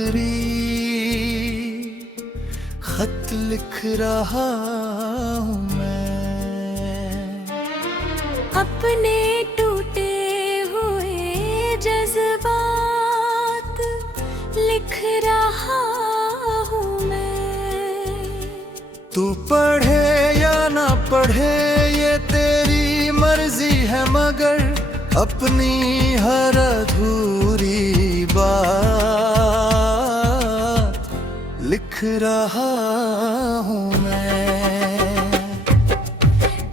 आखिरी खत लिख रहा हूँ मैं। अपने टूटे हुए जज्बात लिख रहा हूँ मैं। तू पढ़े या ना पढ़े ये तेरी मर्जी है, मगर अपनी हर अधूरी बात लिख रहा हूँ मैं।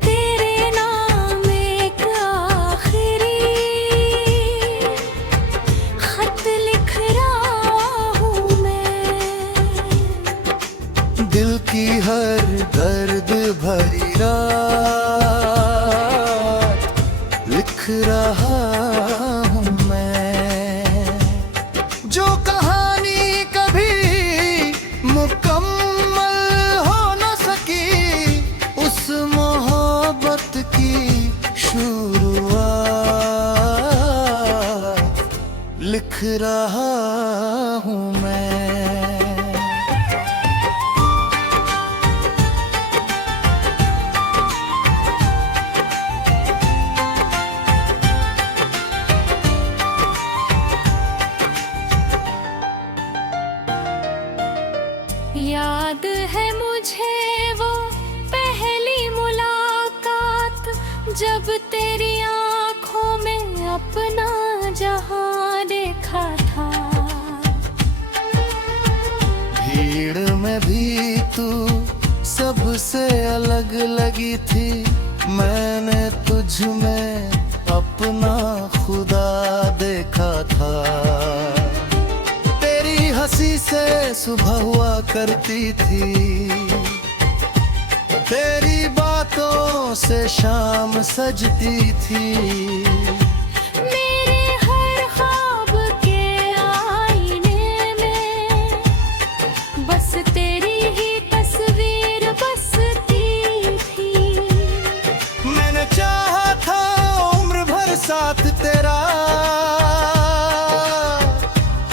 तेरे नाम एक आखिरी खत लिख रहा हूँ मैं। दिल की हर दर्द भरी रात लिख रहा हूँ मैं। जो कहानी कभी मुकम्मल हो न सकी, उस मोहब्बत की शुरुआत लिख रहा हूँ मैं। याद है मुझे वो पहली मुलाकात, जब तेरी आंखों में अपना जहां देखा था। भीड़ में भी तू सबसे अलग लगी थी, मैंने तुझ में अपना खुदा देखा था। हंसी से सुबह हुआ करती थी, तेरी बातों से शाम सजती थी। मेरे हर ख्वाब के आईने में बस तेरी ही तस्वीर बसती थी। मैंने चाहा था उम्र भर साथ तेरा,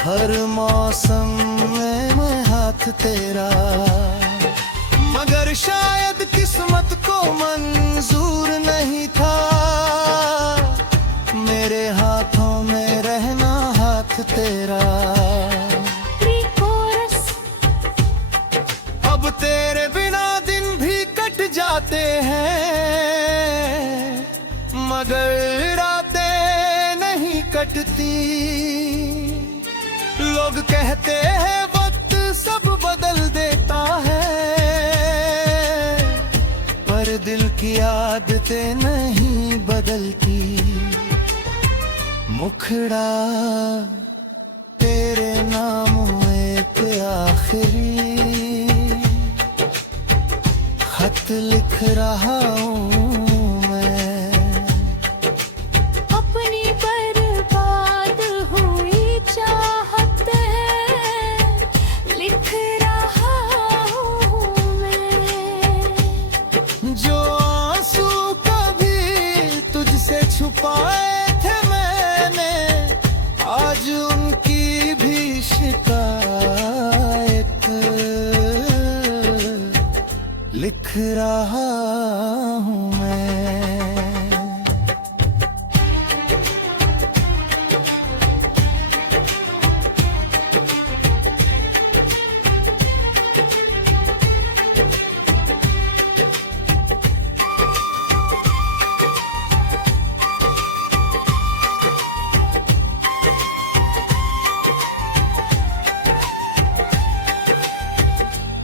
हर मौसम में मैं हाथ तेरा, मगर शायद किस्मत को मंजूर नहीं था मेरे हाथों में रहना हाथ तेरा। अब तेरे बिना दिन भी कट जाते हैं, मगर रातें नहीं कटती। लोग कहते हैं वक्त सब बदल देता है, पर दिल की आदतें नहीं बदलती। मुखड़ा तेरे नाम एक आखिरी खत लिख रहा हूँ मैं। अपनी बर्बाद हुई चाहत लिख रहा हूँ मैं। जो आंसू कभी तुझसे छुपाए थे मैंने, आज उनकी भी शिकायत लिख रहा हूँ मैं।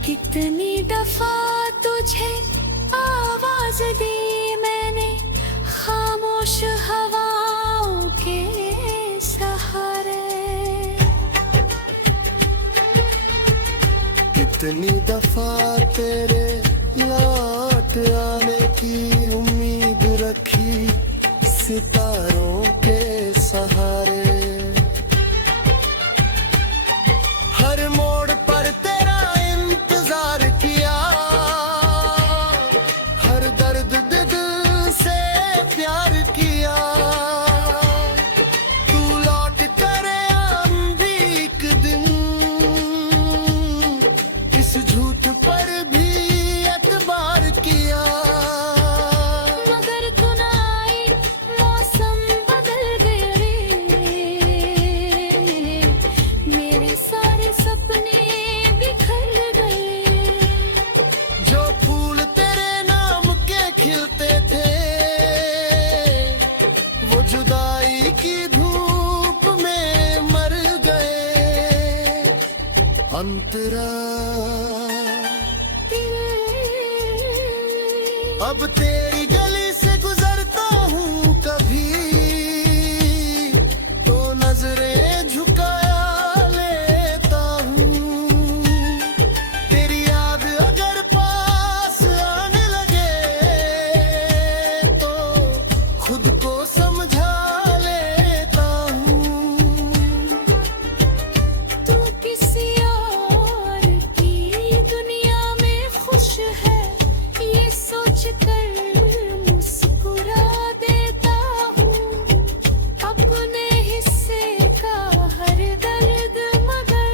कितनी दफा तुझे आवाज दी मैंने, खामोश हवाओं के सहारे। कितनी दफा तेरे लौट आने की उम्मीद रखी सितारों के सहारे। हर मोड़ पर तेरा इंतजार किया, हर दर्द दिल से प्यार किया। तू लौट कर भी एक दिन पर भी एतबार किया, मगर तू ना आई, मौसम बदल गए रे। मेरे सारे सपने बिखर गए। जो फूल तेरे नाम के खिलते थे वो जुदाई की धूप में मर गए। अंतरा अब तेरी गली से गुजरता हूँ कभी तो नजरें झुकाया लेता हूँ। तेरी याद अगर पास आने लगे तो खुद को समझा लेता हूँ। तू किसी और की दुनिया में खुश है, ये सोच कर मुस्कुरा देता हूँ। अपने हिस्से का हर दर्द मगर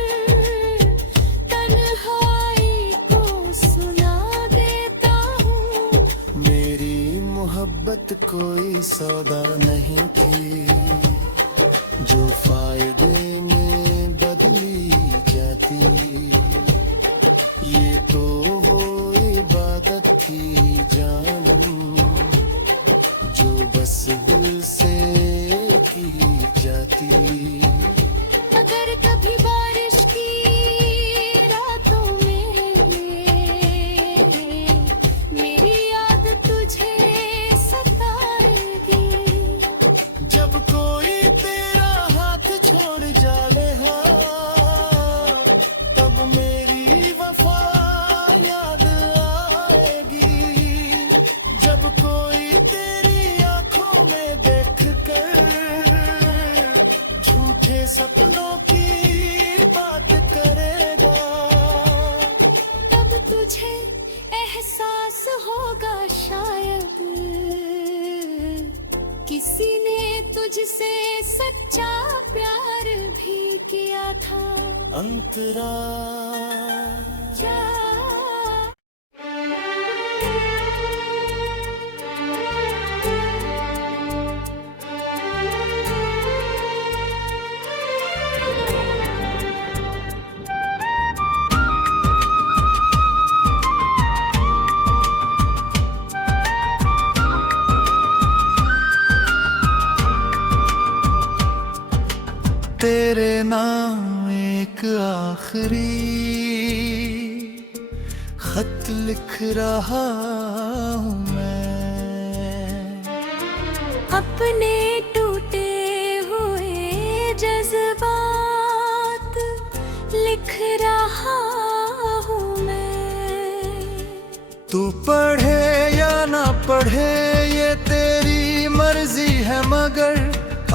तन्हाई को सुना देता हूँ। मेरी मोहब्बत कोई सौदा नहीं थी जो फायदे में बदली जाती। ये तो वो इबादत थी जानम जो बस दिल से की जाती। अगर कभी बारिश की रातों में मेरी याद तुझे सताएगी, जब कोई तेरा हाथ छोड़ जाए हाँ तब मेरी वफा याद आएगी। जब कोई तेरी आंखों में देख कर झूठे सपनों की बात करेगा तब तुझे एहसास होगा शायद किसी ने तुझसे सच्चा प्यार भी किया था। अंतरा जा तेरे नाम एक आखिरी खत लिख रहा हूँ मैं। अपने टूटे हुए जज्बात लिख रहा हूँ मैं। तू पढ़े या ना पढ़े ये तेरी मर्जी है मगर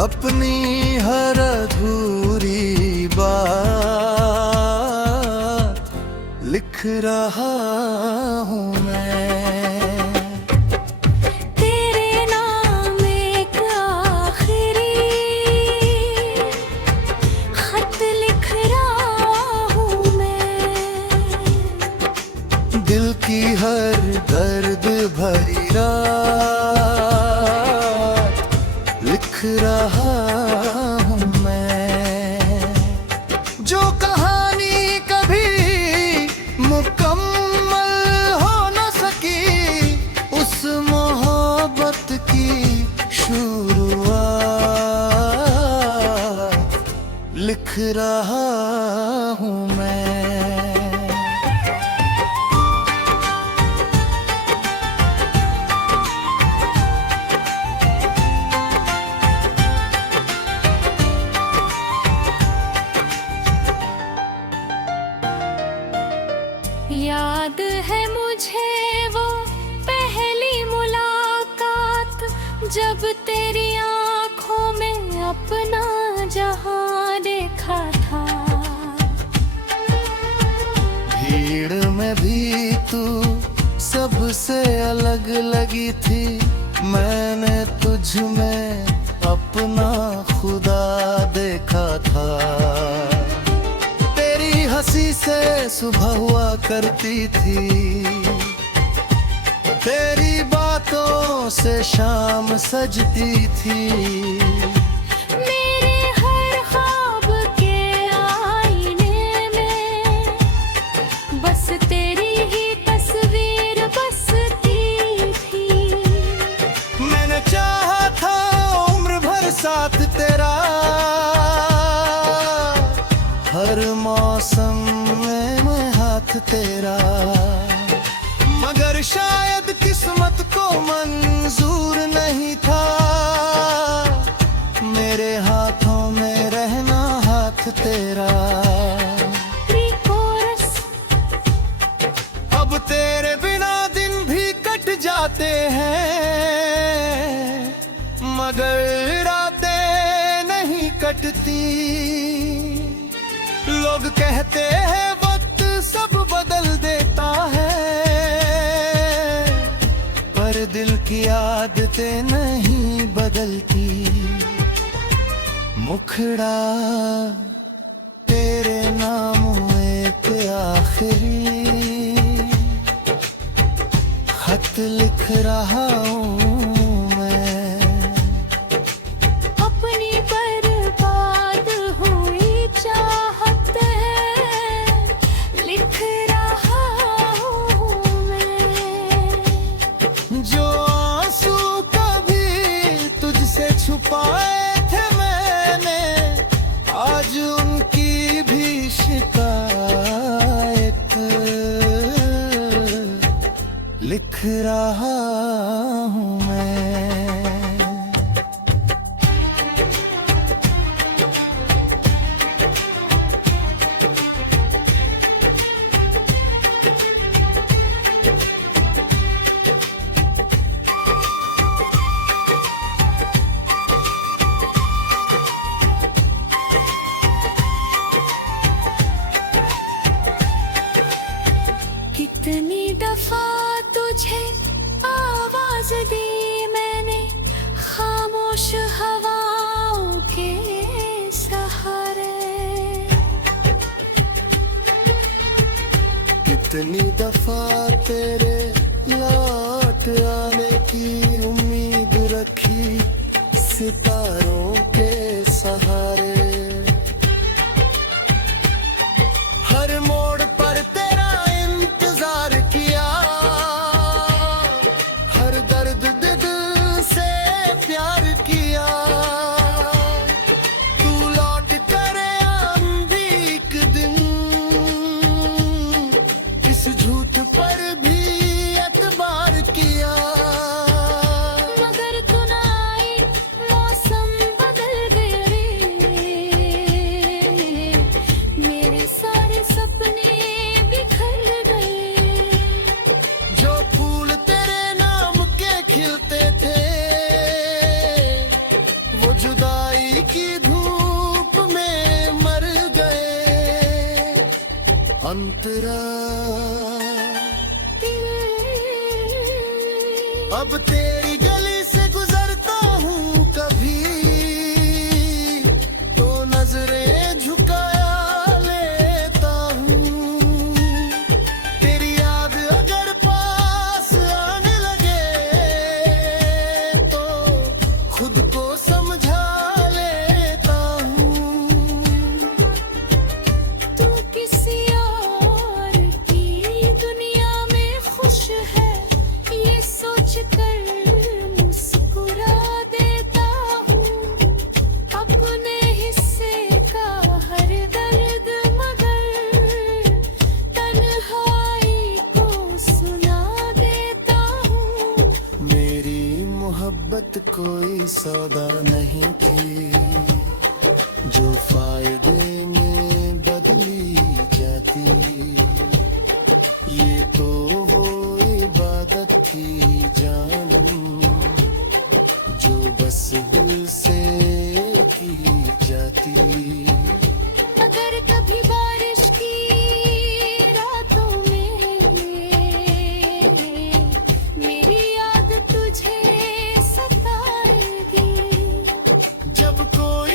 अपनी हर अधूरी बात लिख रहा हूँ मैं। तेरे नाम एक आखिरी खत लिख रहा हूँ मैं। दिल की हर दर्द भरी रात लिख रहा हूँ मैं। जो कहानी कभी मुकम्मल हो न सकी उस मोहब्बत की शुरुआत लिख रहा हूँ मैं। याद है मुझे वो पहली मुलाकात जब तेरी आंखों में अपना जहां देखा था। भीड़ में भी तू सबसे अलग लगी थी। मैंने तुझ में अपना खुदा देखा था। तेरी हंसी से सुबह हुआ करती थी थी। तेरी बातों से शाम सजती थी। मेरे हर ख्वाब के आईने में बस तेरी ही तस्वीर बसती थी। मैंने चाहा था उम्र भर साथ तेरा, हर मौसम में मैं हाथ तेरा। मगर शायद किस्मत को मंजूर नहीं था मेरे हाथों में रहना हाथ तेरा। प्री-कोरस। अब तेरे बिना दिन भी कट जाते हैं, मगर रातें नहीं कटती। लोग कहते हैं वक्त सब बदल देता है, पर दिल की आदतें नहीं बदलती। मुखड़ा तेरे नाम एक आखिरी खत लिख रहा हूँ मैं। अपनी बर्बाद हुई चाहत है लिख रहा हूँ मैं। जो आंसू कभी तुझसे छुपाए थे मैंने, आज उनकी भी शिकायत लिख रहा हूँ मैं। कितनी दफा तुझे आवाज दी मैंने खामोश हवाओं के सहारे। कितनी दफा तेरे लौट आने की उम्मीद रखी सितारों के सहारे। हर मोड़ पर तेरा इंतजार किया, हर दर्द दिल से प्यार किया। तू लौट कर आंधी एक दिन, इस झूठ पर भी एतबार किया। मगर तू ना आई, मौसम बदल गए रे। मेरे सारे सपने बिखर गए। जो फूल तेरे नाम के खिलते थे, वो जुदाई की धूप में मर गए। अंतरा अब तेरी गली से गुजरता हूँ कभी, तो नजरें झुकाया लेता हूँ। तेरी याद अगर पास आने लगे, तो खुद को समझा लेता हूँ। तू किसी और की दुनिया में खुश है, ये सोच कर मुस्कुरा देता हूँ। अपने हिस्से का हर दर्द मगर तन्हाई को सुना देता हूँ। मेरी मोहब्बत कोई सौदा नहीं थी, जो फायदे में बदली जाती। ये तो वो इबादत थी जानम, जो बस दिल से की जाती। अगर कभी बारिश की रातों में मेरी याद तुझे सताएगी, जब कोई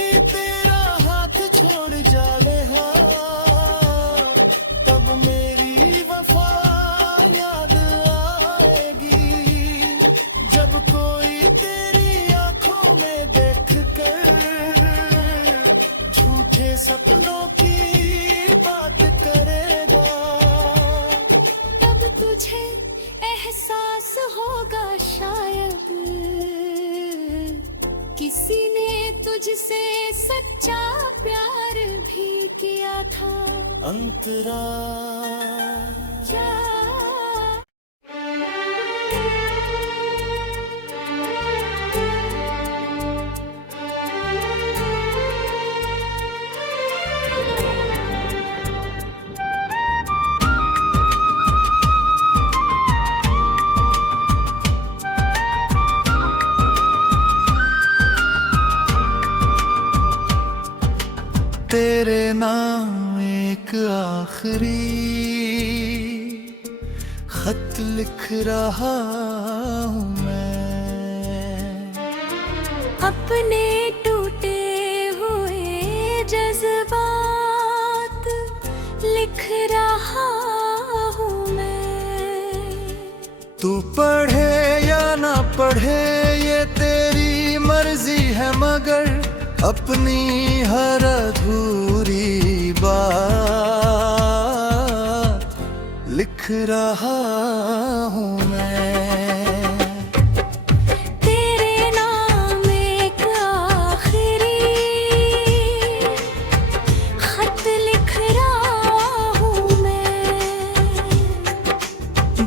तुझे एहसास होगा शायद, किसी ने तुझसे सच्चा प्यार भी किया था। अंतरा क्या तेरे नाम एक आखिरी खत लिख रहा हूँ मैं, अपने टूटे हुए जज्बात लिख रहा हूँ मैं। तू पढ़े या ना पढ़े ये तेरी मर्जी है, मगर अपनी हर अधूरी बात लिख रहा हूँ मैं। तेरे नाम एक आखिरी खत लिख रहा हूँ मैं,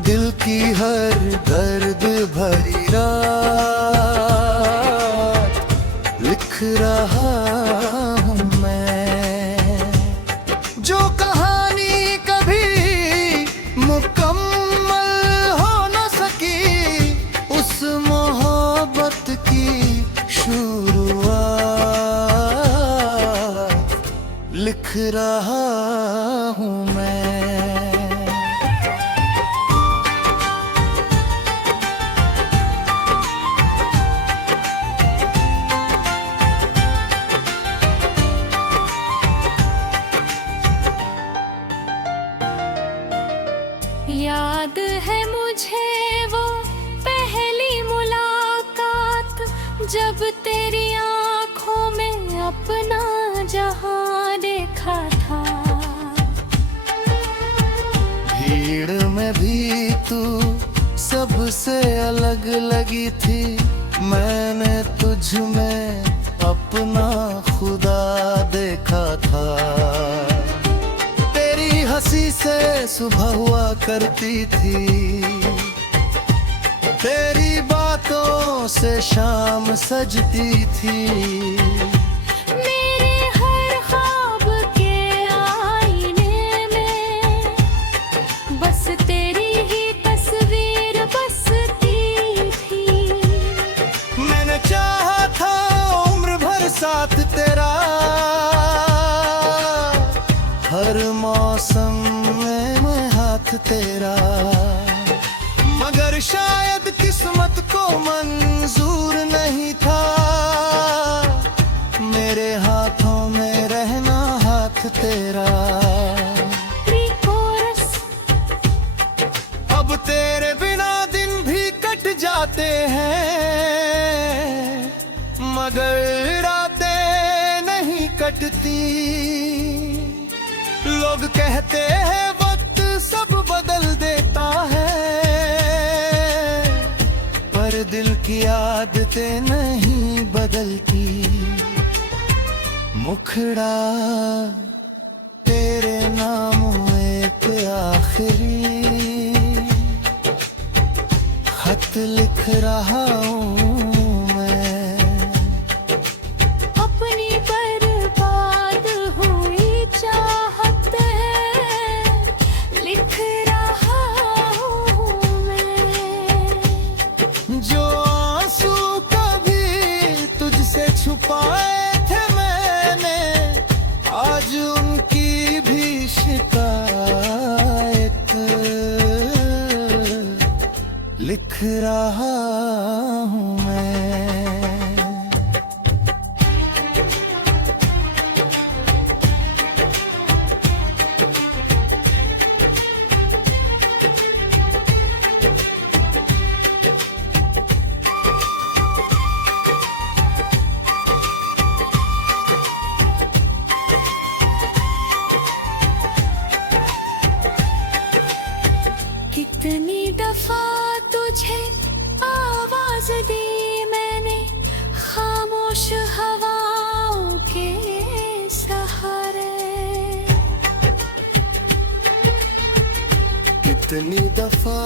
दिल की हर दर्द भरी रात लिख रहा हूँ मैं। जो कहानी कभी मुकम्मल हो न सकी, उस मोहब्बत की शुरुआत लिख रहा हूँ मैं। याद है मुझे वो पहली मुलाकात, जब तेरी आंखों में अपना जहां देखा था। भीड़ में भी तू सबसे अलग लगी थी, मैंने तुझ में अपना खुदा देखा था। हंसी से सुबह हुआ करती थी, तेरी बातों से शाम सजती थी। मेरे हर ख्वाब के आईने में बस तेरी ही तस्वीर बसती थी। मैंने चाहा था उम्र भर साथ तेरा, हर मौसम में मैं हाथ तेरा, मगर शायद किस्मत को मंजूर नहीं था मेरे हाथों में रहना हाथ तेरा। अब तेरे बिना दिन भी कट जाते हैं, मगर रातें नहीं कटती। लोग कहते हैं वक्त सब बदल देता है, पर दिल की आदतें नहीं बदलती। मुखड़ा तेरे नाम एक आखिरी खत लिख रहा हूँ मैं। अपनी बर्बाद हुई चाहत लिख रहा हूँ मैं। जो आंसू कभी तुझसे छुपाए थे मैंने, आज उनकी भी शिकायत लिख रहा हूँ मैं। कितनी दफा तुझे आवाज दी मैंने खामोश हवाओं के सहारे कितनी दफा